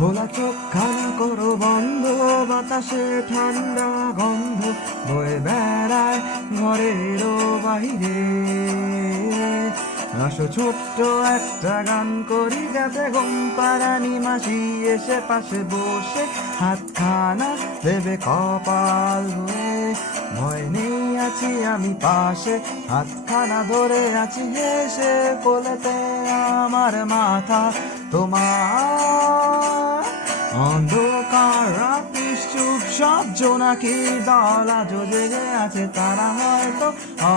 খোলা চোখ খানা করো বন্ধ, বাতাসে ঠান্ডা গন্ধ বয়ে বেড়ায় ঘরেরও বাহিরে। আসো ছোট্ট একটা গান করি, যাতে ঘুম পাড়ানি মাসি এসে পাশে বসে হাতখানা দেবে কপাল ধরে। ভয় নেই, আছি আমি পাশে, হাতখানা ধরে আছি হেসে, কোলেতে আমার মাথা তোমার। অন্ধকার রাত নিশ্চুপ, সব জোনাকির দল আজ জেগে আছে, তারা হয়তো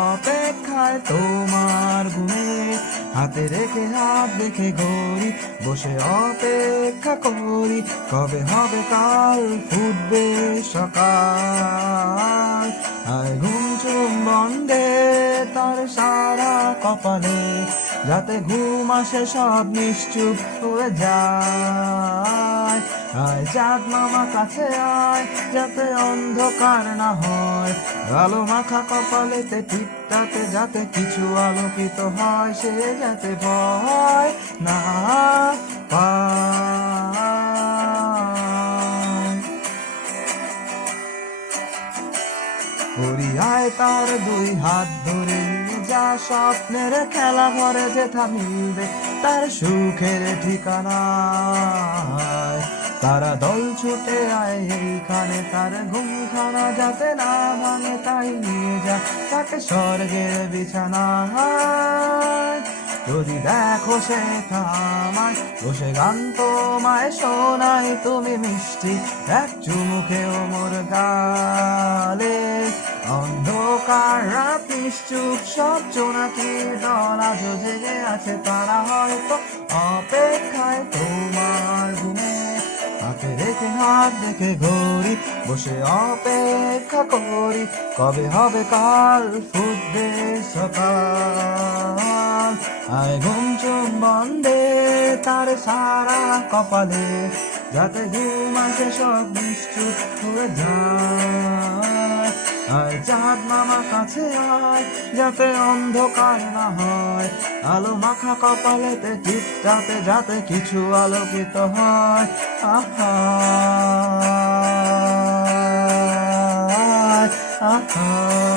অপেক্ষায় তোমার ঘুমে। হাতে রেখে হাত দেখে ঘড়ি, বসে অপেক্ষা করি, কবে হবে কাল, ফুটবে সকাল। আয় ঘুম চুম বন্ধে তার সারা কপালে, যাতে ঘুম আসে সব নিশ্চুপ হয়ে যায়। আয় চাঁদ মামা কাছে আয়, যাতে অন্ধকার না হয়, আলো মাখা কপালেতে টিপটাতে যাতে কিছু আলোকিত হয়, সে যাতে ভয় না পায়। করিয়ায় তার দুই হাত ধরে নিয়ে যা, স্বপ্নের খেলা ঘরে যেথা মিলবে তার সুখের ঠিকানায়। তারা দল ছুটে আয় এইখানে, তার ঘুমখানা যাতে না ভাঙে, তাই নিয়ে যা তাকে স্বর্গের বিছানায়। যদি দেখো সে থামায় বসে গান তোমায় শোনায়, তুমি মিষ্টি এক চুমুখেও মোর গালে। অন্ধকার রাত নিশ্চুপ, সব জোনাকির দল আজ জেগে আছে, তারা হয়তো অপেক্ষায় তোমার ঘুমে। হাতে রেখে হাত দেখে ঘড়ি, বসে অপেক্ষা করি, কবে হবে কাল, ফুটবে সকাল। আয় ঘুম চুম বন্ধে তার সারা কপালে, যাতে ঘুম আসে সব নিশ্চুপ হয়ে যায়। আয় চাঁদ মামা কাছে আয়, যাতে অন্ধকার না হয়, আলো মাখা কপালেতে টিপটাতে যাতে কিছু আলোকিত হয়। আহা আহা।